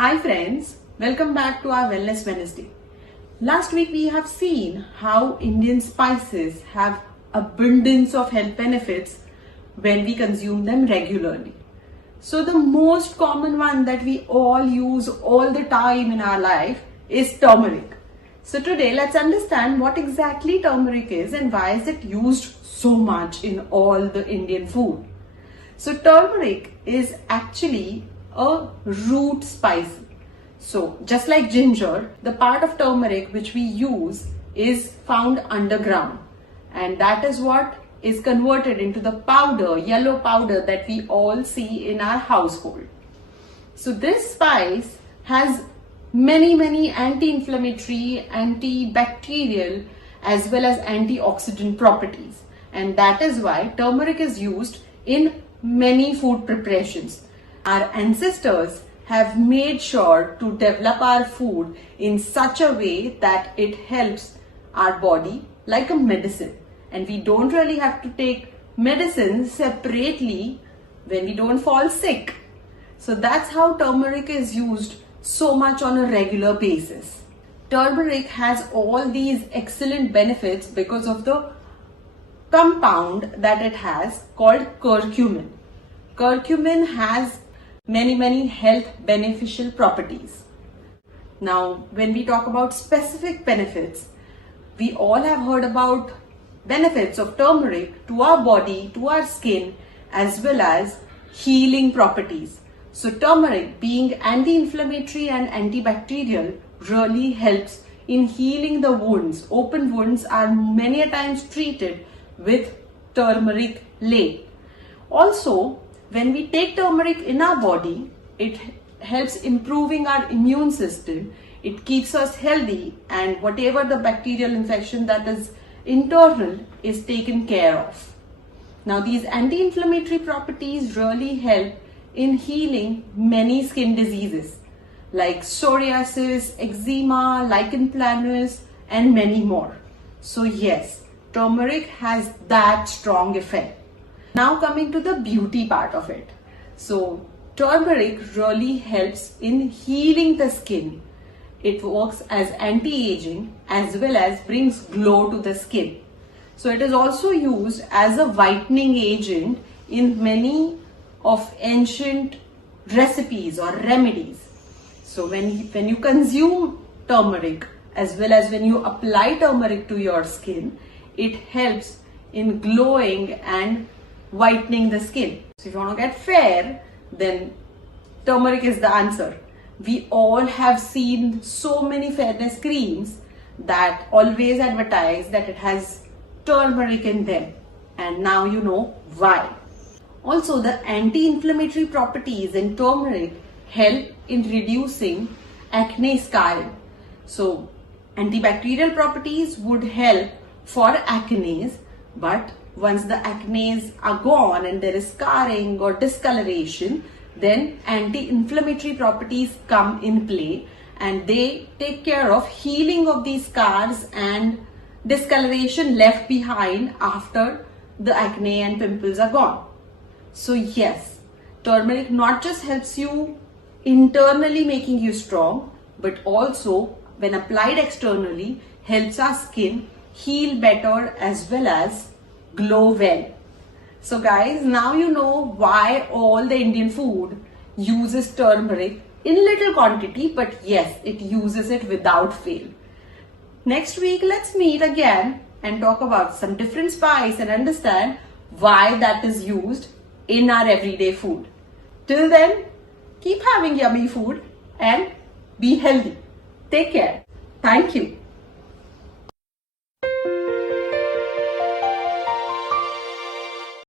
Hi friends, welcome back to our Wellness Wednesday. Last week we have seen how Indian spices have abundance of health benefits when we consume them regularly. So the most common one that we all use all the time in our life is turmeric. So today let's understand what exactly turmeric is and why is it used so much in all the Indian food. So turmeric is actually a root spice. So just like ginger, the part of turmeric which we use is found underground, and that is what is converted into the powder, yellow powder that we all see in our household. So this spice has many anti-inflammatory, antibacterial as well as antioxidant properties, and that is why turmeric is used in many food preparations. Our ancestors have made sure to develop our food in such a way that it helps our body like a medicine, and we don't really have to take medicine separately when we don't fall sick. So that's how turmeric is used so much on a regular basis. Turmeric has all these excellent benefits because of the compound that it has called curcumin. Curcumin has many health beneficial properties. Now, when we talk about specific benefits, we all have heard about benefits of turmeric to our body, to our skin, as well as healing properties. So turmeric, being anti-inflammatory and antibacterial, really helps in healing the wounds. Open wounds are many a times treated with turmeric lake. Also, when we take turmeric in our body, it helps improving our immune system. It keeps us healthy, and whatever the bacterial infection that is internal is taken care of. Now, these anti-inflammatory properties really help in healing many skin diseases like psoriasis, eczema, lichen planus, and many more. So yes, turmeric has that strong effect. Now coming to the beauty part of it. So turmeric really helps in healing the skin. It works as anti-aging as well as brings glow to the skin. So it is also used as a whitening agent in many of ancient recipes or remedies. So when you consume turmeric as well as when you apply turmeric to your skin, it helps in glowing and whitening the skin. So if you want to get fair, then turmeric is the answer. We all have seen so many fairness creams that always advertise that it has turmeric in them, and now you know why. Also, the anti-inflammatory properties in turmeric help in reducing acne scarring. So antibacterial properties would help for acne, but once the acne are gone and there is scarring or discoloration, then anti-inflammatory properties come in play, and they take care of healing of these scars and discoloration left behind after the acne and pimples are gone. So yes, turmeric not just helps you internally making you strong, but also when applied externally helps our skin heal better as well as glow well. So guys, now you know why all the Indian food uses turmeric in little quantity, but yes, it uses it without fail. Next week, let's meet again and talk about some different spice and understand why that is used in our everyday food. Till then, keep having yummy food and be healthy. Take care. Thank you.